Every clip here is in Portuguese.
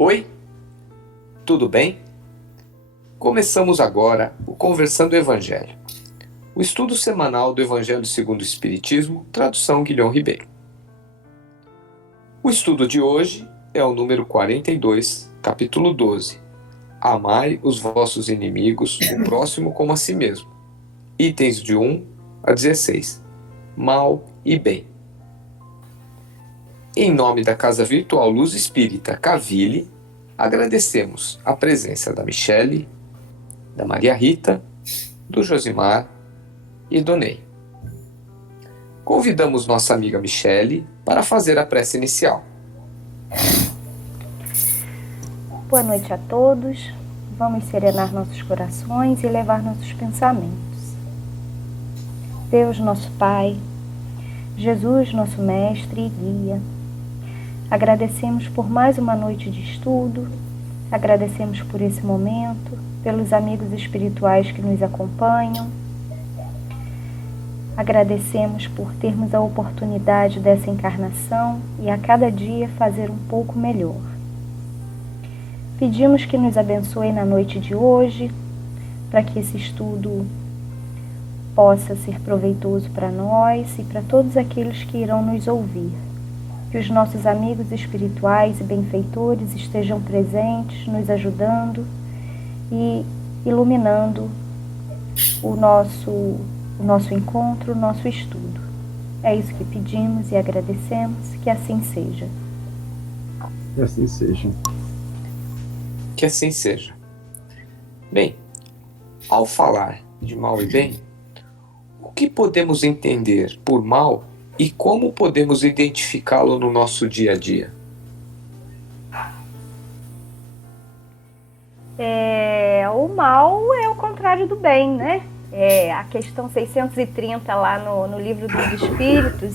Oi, tudo bem? Começamos agora o Conversando o Evangelho, o estudo semanal do Evangelho segundo o Espiritismo, tradução Guilhom Ribeiro. O estudo de hoje é o número 42, capítulo 12. Amai os vossos inimigos, o próximo como a si mesmo. Itens de 1 a 16. Mal e bem. Em nome da Casa Virtual Luz Espírita Caville, agradecemos a presença da Michele, da Maria Rita, do Josimar e do Ney. Convidamos nossa amiga Michele para fazer a prece inicial. Boa noite a todos. Vamos serenar nossos corações e elevar nossos pensamentos. Deus, nosso Pai, Jesus, nosso Mestre e Guia, agradecemos por mais uma noite de estudo, agradecemos por esse momento, pelos amigos espirituais que nos acompanham, agradecemos por termos a oportunidade dessa encarnação e a cada dia fazer um pouco melhor. Pedimos que nos abençoe na noite de hoje, para que esse estudo possa ser proveitoso para nós e para todos aqueles que irão nos ouvir. Que os nossos amigos espirituais e benfeitores estejam presentes, nos ajudando e iluminando o nosso encontro, o nosso estudo. É isso que pedimos e agradecemos, que assim seja. Que assim seja. Que assim seja. Bem, ao falar de mal e bem, o que podemos entender por mal e como podemos identificá-lo no nosso dia a dia? O mal é o contrário do bem, né? A questão 630 lá no Livro dos Espíritos,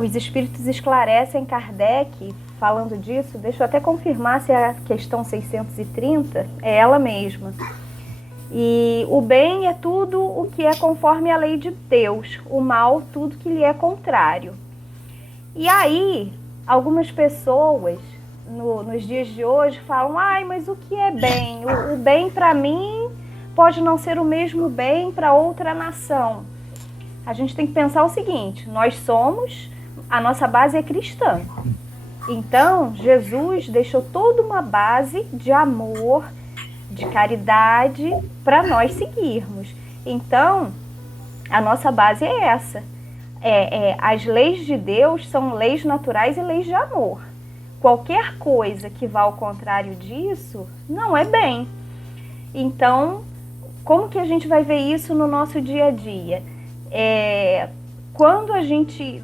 os Espíritos esclarecem Kardec falando disso. Deixa eu até confirmar se a questão 630 é ela mesma. E o bem é tudo o que é conforme a lei de Deus, o mal tudo que lhe é contrário. E aí, algumas pessoas nos dias de hoje falam: mas o que é bem? O bem para mim pode não ser o mesmo bem para outra nação. A gente tem que pensar o seguinte: a nossa base é cristã. Então, Jesus deixou toda uma base de amor, de caridade para nós seguirmos. Então, a nossa base é essa. As leis de Deus são leis naturais e leis de amor. Qualquer coisa que vá ao contrário disso não é bem. Então, como que a gente vai ver isso no nosso dia a dia? Quando a gente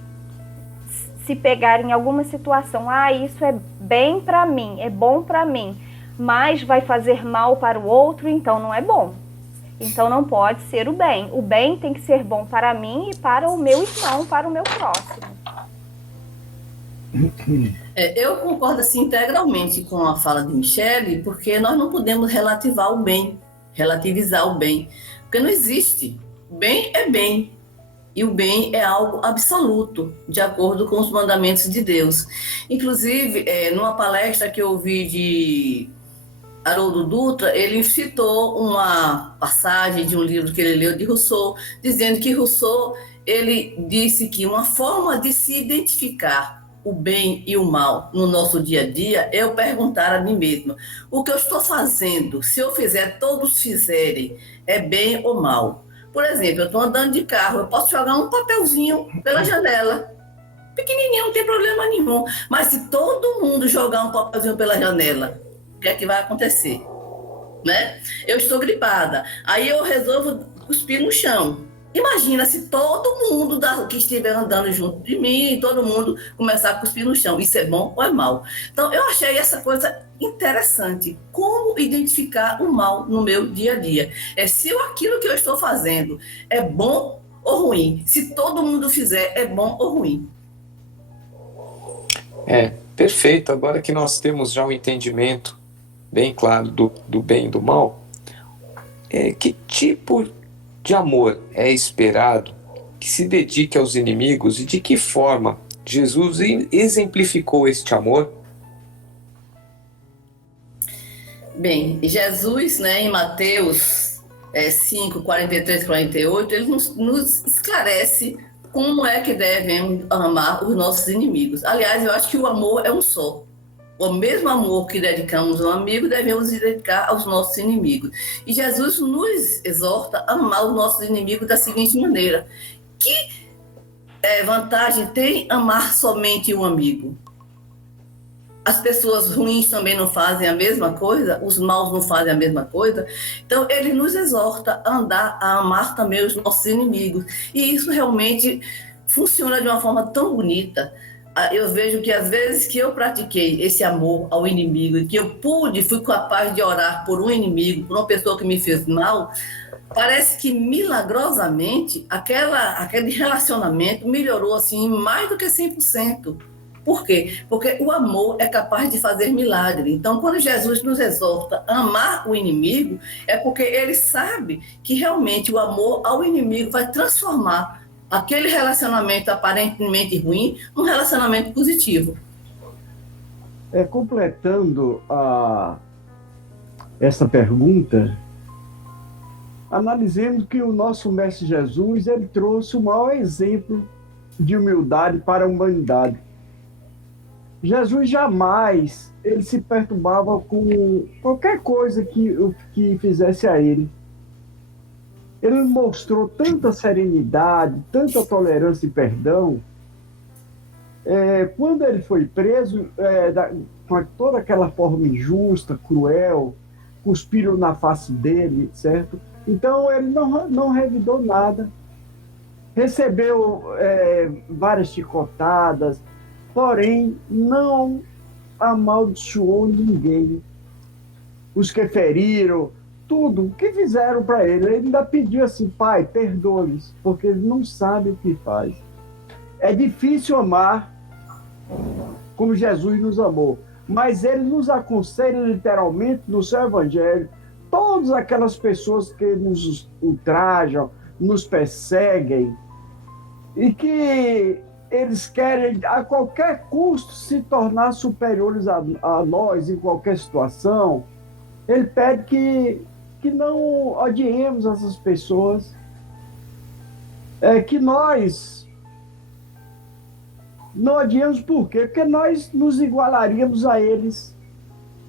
se pegar em alguma situação, isso é bem para mim, é bom para mim, mas vai fazer mal para o outro, então não é bom. Então não pode ser o bem. O bem tem que ser bom para mim e para o meu irmão, para o meu próximo. Eu concordo assim, integralmente com a fala de Michele, porque nós não podemos relativizar o bem, porque não existe. Bem é bem, e o bem é algo absoluto, de acordo com os mandamentos de Deus. Inclusive, numa palestra que eu ouvi de Haroldo Dutra, ele citou uma passagem de um livro que ele leu de Rousseau, dizendo que Rousseau, ele disse que uma forma de se identificar o bem e o mal no nosso dia a dia é eu perguntar a mim mesma: o que eu estou fazendo, se eu fizer, todos fizerem, é bem ou mal? Por exemplo, eu estou andando de carro, eu posso jogar um papelzinho pela janela, pequenininho, não tem problema nenhum, mas se todo mundo jogar um papelzinho pela janela, o que é que vai acontecer? Né? Eu estou gripada, aí eu resolvo cuspir no chão. Imagina se todo mundo que estiver andando junto de mim, todo mundo começar a cuspir no chão. Isso é bom ou é mal? Então, eu achei essa coisa interessante. Como identificar o mal no meu dia a dia? Se aquilo que eu estou fazendo é bom ou ruim? Se todo mundo fizer, é bom ou ruim? Perfeito. Agora que nós temos já um entendimento bem claro do bem e do mal, que tipo de amor é esperado que se dedique aos inimigos e de que forma Jesus exemplificou este amor? Bem, Jesus, né, em Mateus 5, 43, 48, ele nos esclarece como é que devemos amar os nossos inimigos. Aliás, eu acho que o amor é um só. O mesmo amor que dedicamos ao amigo, devemos dedicar aos nossos inimigos. E Jesus nos exorta a amar os nossos inimigos da seguinte maneira: que vantagem tem amar somente um amigo? As pessoas ruins também não fazem a mesma coisa, os maus não fazem a mesma coisa. Então, ele nos exorta a amar também os nossos inimigos. E isso realmente funciona de uma forma tão bonita. Eu vejo que às vezes que eu pratiquei esse amor ao inimigo e que eu fui capaz de orar por um inimigo, por uma pessoa que me fez mal, parece que milagrosamente aquele relacionamento melhorou assim mais do que 100%. Por quê? Porque o amor é capaz de fazer milagre. Então, quando Jesus nos exorta a amar o inimigo, é porque ele sabe que realmente o amor ao inimigo vai transformar aquele relacionamento aparentemente ruim num relacionamento positivo. Completando essa pergunta, analisemos que o nosso Mestre Jesus, ele trouxe o maior exemplo de humildade para a humanidade. Jesus jamais ele se perturbava com qualquer coisa que fizesse a ele. Ele mostrou tanta serenidade, tanta tolerância e perdão. Quando ele foi preso, com toda aquela forma injusta, cruel, cuspiram na face dele, certo? Então ele não revidou nada. Recebeu várias chicotadas, porém não amaldiçoou ninguém. Os que feriram, tudo, o que fizeram para ele, ele ainda pediu assim: Pai, perdoa-lhes, porque eles não sabem o que faz. É difícil amar como Jesus nos amou, mas ele nos aconselha literalmente no seu evangelho, todas aquelas pessoas que nos ultrajam, nos perseguem, e que eles querem a qualquer custo se tornar superiores a nós em qualquer situação. Ele pede que não odiemos essas pessoas, que nós não odiemos. Por quê? Porque nós nos igualaríamos a eles.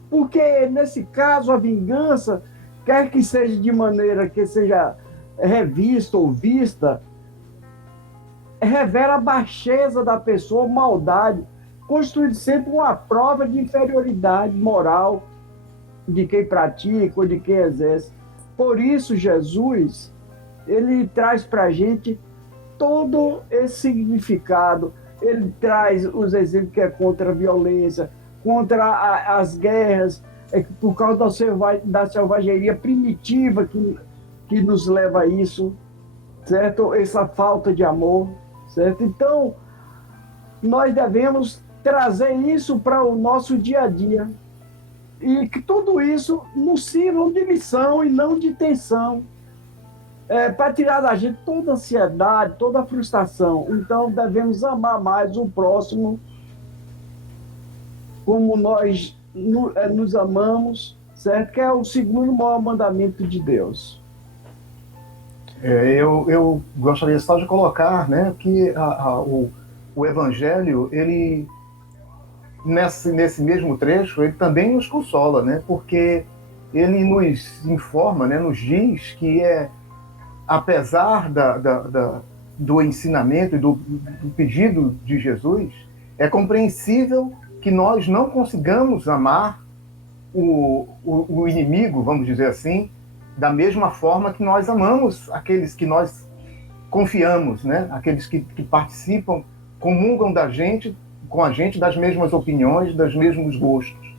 Porque, nesse caso, a vingança, quer que seja de maneira que seja revista ou vista, revela a baixeza da pessoa, maldade, constitui sempre uma prova de inferioridade moral de quem pratica ou de quem exerce. Por isso, Jesus, ele traz para a gente todo esse significado. Ele traz os exemplos que é contra a violência, contra as guerras, por causa da selvageria primitiva que nos leva a isso, certo? Essa falta de amor, certo? Então, nós devemos trazer isso para o nosso dia a dia e que tudo isso nos sirva de lição e não de tensão, para tirar da gente toda a ansiedade, toda a frustração. Então, devemos amar mais o próximo como nós nos amamos, certo? Que é o segundo maior mandamento de Deus. Eu gostaria só de colocar, né, que o Evangelho, ele, nesse mesmo trecho, ele também nos consola, né, porque ele nos informa, né, nos diz que apesar do ensinamento e do pedido de Jesus, é compreensível que nós não consigamos amar o inimigo, vamos dizer assim, da mesma forma que nós amamos aqueles que nós confiamos, né? Aqueles que participam, comungam com a gente das mesmas opiniões, dos mesmos gostos.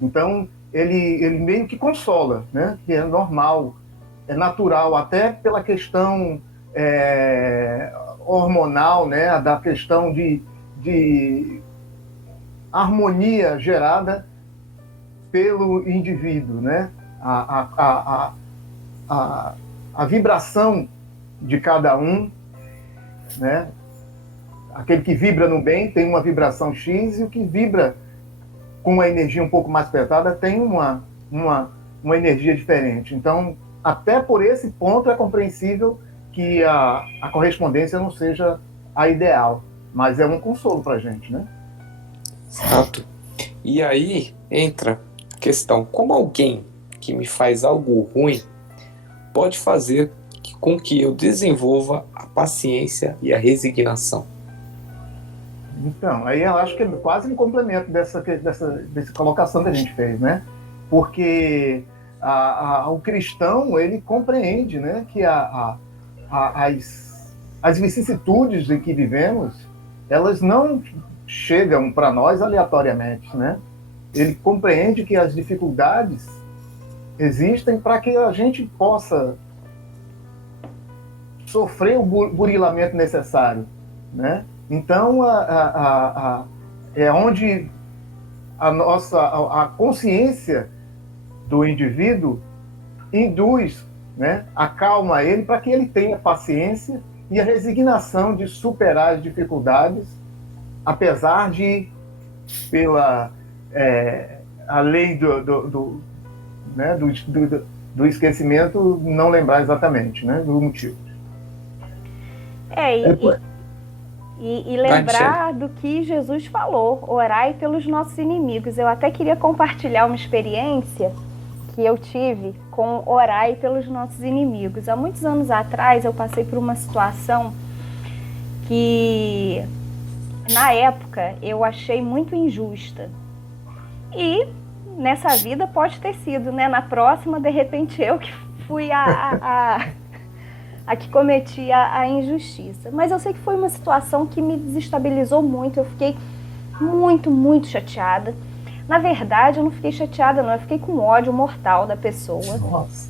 Então, ele meio que consola, né? Que é normal, é natural, até pela questão hormonal, né? Da questão harmonia gerada pelo indivíduo, né? A vibração de cada um, né? Aquele que vibra no bem tem uma vibração X, e o que vibra com uma energia um pouco mais pesada tem uma energia diferente. Então, até por esse ponto é compreensível que a correspondência não seja a ideal, mas é um consolo para a gente, né? Exato. E aí entra a questão: como alguém que me faz algo ruim pode fazer com que eu desenvolva a paciência e a resignação? Então, aí eu acho que é quase um complemento dessa colocação que a gente fez, né? Porque o cristão, ele compreende, né, que as vicissitudes em que vivemos, elas não chegam para nós aleatoriamente, né? Ele compreende que as dificuldades existem para que a gente possa sofrer o burilamento necessário, né? Então, é onde a consciência do indivíduo induz, né, acalma ele para que ele tenha paciência e a resignação de superar as dificuldades, apesar de, pela a lei do esquecimento, não lembrar exatamente, né, do motivo. E lembrar do que Jesus falou: orai pelos nossos inimigos. Eu até queria compartilhar uma experiência que eu tive com orai pelos nossos inimigos. Há muitos anos atrás eu passei por uma situação que, na época, eu achei muito injusta. E nessa vida pode ter sido, né? Na próxima, de repente, eu que fui a que cometi a injustiça. Mas eu sei que foi uma situação que me desestabilizou muito. Eu fiquei muito, muito chateada. Na verdade, eu não fiquei chateada, não. Eu fiquei com ódio mortal da pessoa. Nossa.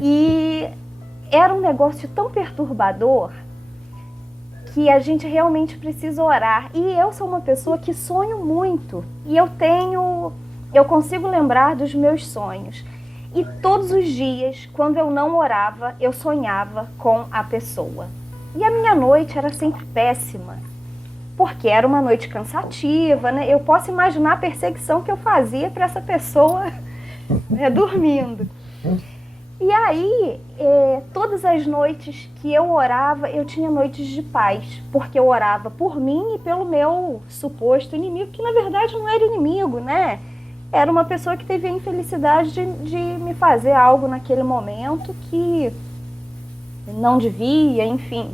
E era um negócio tão perturbador que a gente realmente precisa orar. E eu sou uma pessoa que sonho muito. E eu consigo lembrar dos meus sonhos. E todos os dias, quando eu não orava, eu sonhava com a pessoa. E a minha noite era sempre péssima, porque era uma noite cansativa, né? Eu posso imaginar a perseguição que eu fazia para essa pessoa dormindo. E aí, todas as noites que eu orava, eu tinha noites de paz, porque eu orava por mim e pelo meu suposto inimigo, que na verdade não era inimigo, né? Era uma pessoa que teve a infelicidade de me fazer algo naquele momento que não devia, enfim,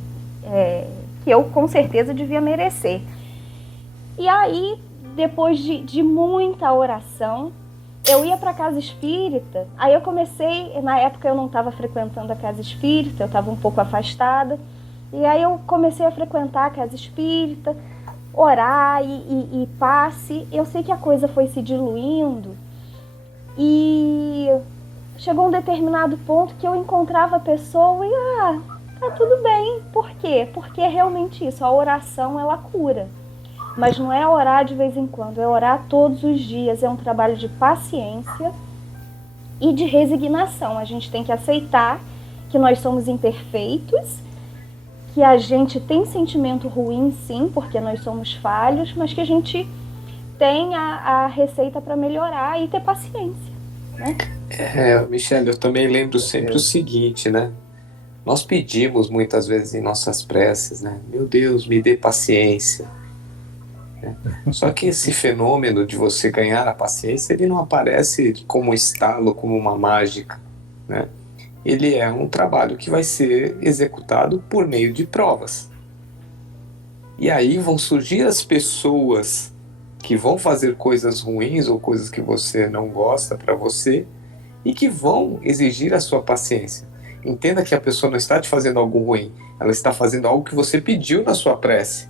que eu com certeza devia merecer. E aí, depois de muita oração, eu ia para a casa espírita. Aí eu comecei, na época eu não estava frequentando a casa espírita, eu estava um pouco afastada, e aí eu comecei a frequentar a casa espírita, orar e passe. Eu sei que a coisa foi se diluindo e chegou um determinado ponto que eu encontrava a pessoa e tá tudo bem. Por quê? Porque é realmente isso, a oração ela cura. Mas não é orar de vez em quando, é orar todos os dias. É um trabalho de paciência e de resignação. A gente tem que aceitar que nós somos imperfeitos, que a gente tem sentimento ruim, sim, porque nós somos falhos, mas que a gente tem a receita para melhorar e ter paciência, né? Michele, eu também lembro sempre o seguinte, né? Nós pedimos muitas vezes em nossas preces, né? Meu Deus, me dê paciência. Só que esse fenômeno de você ganhar a paciência, ele não aparece como um estalo, como uma mágica, né? Ele é um trabalho que vai ser executado por meio de provas. E aí vão surgir as pessoas que vão fazer coisas ruins ou coisas que você não gosta para você e que vão exigir a sua paciência. Entenda que a pessoa não está te fazendo algo ruim, ela está fazendo algo que você pediu na sua prece.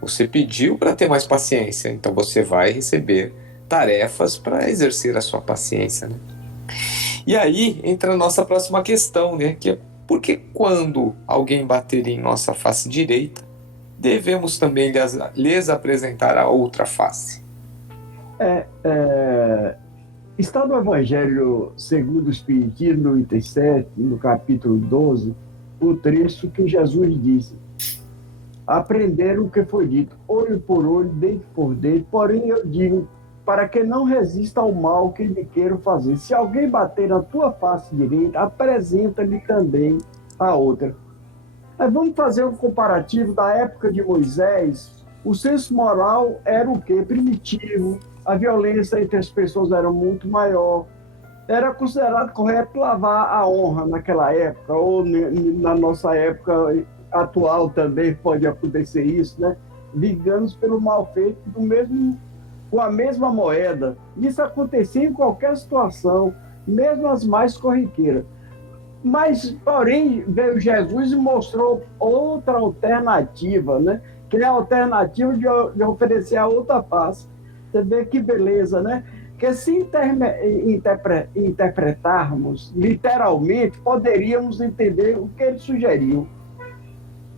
Você pediu para ter mais paciência, então você vai receber tarefas para exercer a sua paciência, né? E aí entra a nossa próxima questão, né? Que é por que quando alguém bater em nossa face direita, devemos também lhes apresentar a outra face. Está no Evangelho segundo o Espiritismo, no item 7, no capítulo 12, o trecho que Jesus disse: aprenderam o que foi dito, olho por olho, dente por dente, porém eu digo, para que não resista ao mal que lhe queiram fazer. Se alguém bater na tua face direita, apresenta-lhe também a outra. Mas vamos fazer um comparativo da época de Moisés. O senso moral era o quê? Primitivo. A violência entre as pessoas era muito maior. Era considerado correto lavar a honra naquela época, ou na nossa época atual também pode acontecer isso, né? Vingamos pelo mal feito com a mesma moeda. Isso acontecia em qualquer situação, mesmo as mais corriqueiras. Mas, porém, veio Jesus e mostrou outra alternativa, né? Que é a alternativa de oferecer a outra face. Você vê que beleza, né? Que se interpretarmos literalmente, poderíamos entender o que ele sugeriu.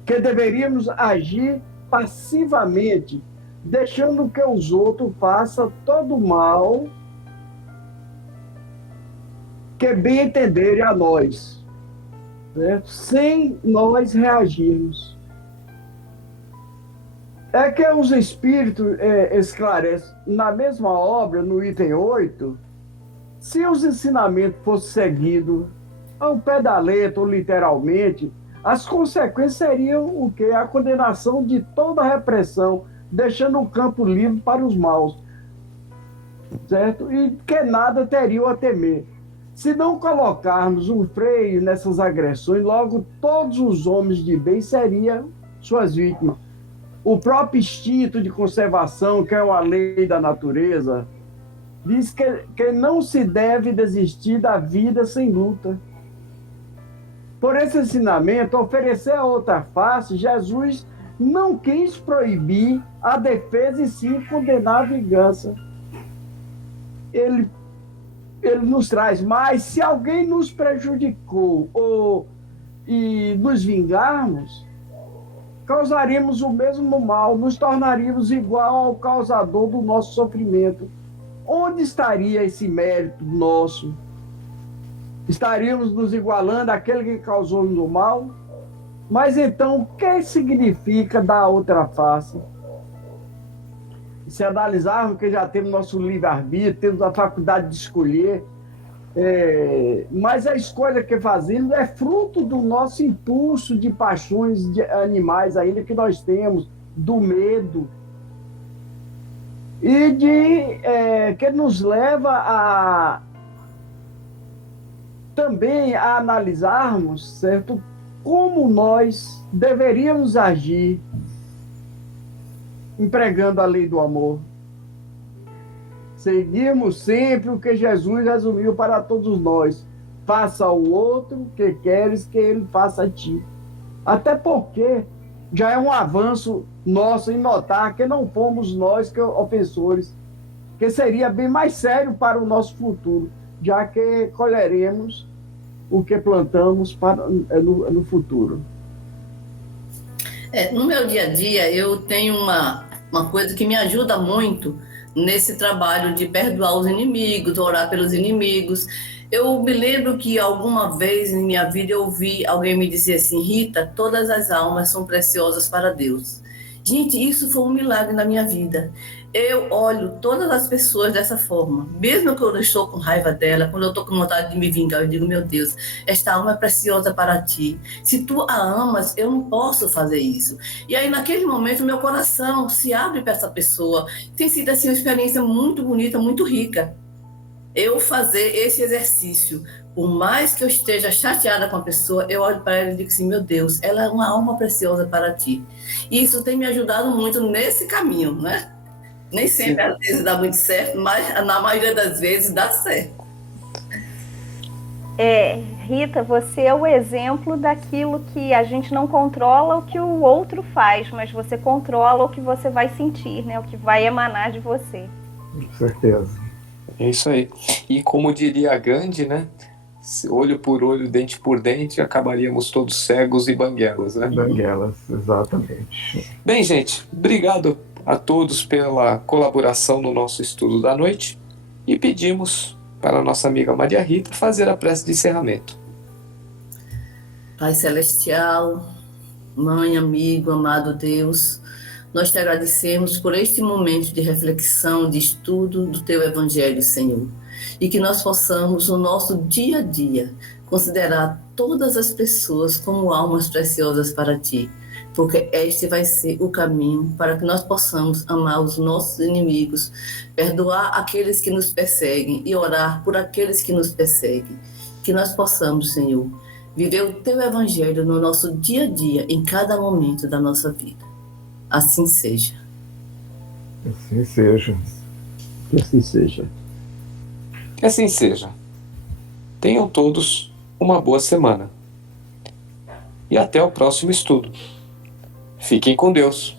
Que deveríamos agir passivamente, deixando que os outros façam todo o mal que bem entenderem a nós, certo? Sem nós reagirmos. É que os Espíritos esclarecem, na mesma obra, no item 8, se os ensinamentos fossem seguidos ao pé da letra, ou literalmente, as consequências seriam o quê? A condenação de toda a repressão, deixando o campo livre para os maus, certo? E que nada teriam a temer. Se não colocarmos um freio nessas agressões, logo todos os homens de bem seriam suas vítimas. O próprio instinto de conservação, que é uma lei da natureza, diz que não se deve desistir da vida sem luta. Por esse ensinamento, oferecer a outra face, Jesus não quis proibir a defesa e sim condenar a vingança. Ele nos traz, mas se alguém nos prejudicou e nos vingarmos, causaríamos o mesmo mal, nos tornaríamos igual ao causador do nosso sofrimento. Onde estaria esse mérito nosso? Estaríamos nos igualando àquele que causou-nos o mal? Mas então, o que significa dar outra face? Se analisarmos que já temos nosso livre-arbítrio, temos a faculdade de escolher, mas a escolha que fazemos é fruto do nosso impulso de paixões de animais ainda que nós temos, do medo, e que nos leva também a analisarmos, certo, como nós deveríamos agir empregando a lei do amor. Seguimos sempre o que Jesus resumiu para todos nós: faça ao outro o que queres que ele faça a ti. Até porque já é um avanço nosso em notar que não fomos nós que ofensores, que seria bem mais sério para o nosso futuro, já que colheremos o que plantamos no futuro. No meu dia a dia, eu tenho uma coisa que me ajuda muito nesse trabalho de perdoar os inimigos, orar pelos inimigos. Eu me lembro que alguma vez em minha vida eu ouvi alguém me dizer assim: Rita, todas as almas são preciosas para Deus. Gente, isso foi um milagre na minha vida. Eu olho todas as pessoas dessa forma. Mesmo que eu estou com raiva dela, quando eu estou com vontade de me vingar, eu digo: meu Deus, esta alma é preciosa para ti. Se tu a amas, eu não posso fazer isso. E aí, naquele momento, meu coração se abre para essa pessoa. Tem sido assim uma experiência muito bonita, muito rica. Eu fazer esse exercício, por mais que eu esteja chateada com a pessoa, eu olho para ela e digo assim: meu Deus, ela é uma alma preciosa para ti. E isso tem me ajudado muito nesse caminho, né? Nem sempre, às vezes, dá muito certo, mas na maioria das vezes dá certo. Rita, você é o exemplo daquilo que a gente não controla o que o outro faz, mas você controla o que você vai sentir, né? O que vai emanar de você. Com certeza. É isso aí. E como diria Gandhi, né? olho por olho, dente por dente, acabaríamos todos cegos e banguelas, né? Banguelas, exatamente. Bem, gente, obrigado a todos pela colaboração no nosso estudo da noite e pedimos para a nossa amiga Maria Rita fazer a prece de encerramento. Pai Celestial, Mãe, amigo, amado Deus, nós te agradecemos por este momento de reflexão, de estudo do Teu Evangelho, Senhor. E que nós possamos, no nosso dia a dia, considerar todas as pessoas como almas preciosas para Ti. Porque este vai ser o caminho para que nós possamos amar os nossos inimigos, perdoar aqueles que nos perseguem e orar por aqueles que nos perseguem. Que nós possamos, Senhor, viver o Teu Evangelho no nosso dia a dia, em cada momento da nossa vida. Assim seja. Assim seja. Que assim seja. Que assim seja. Tenham todos uma boa semana. E até o próximo estudo. Fiquem com Deus.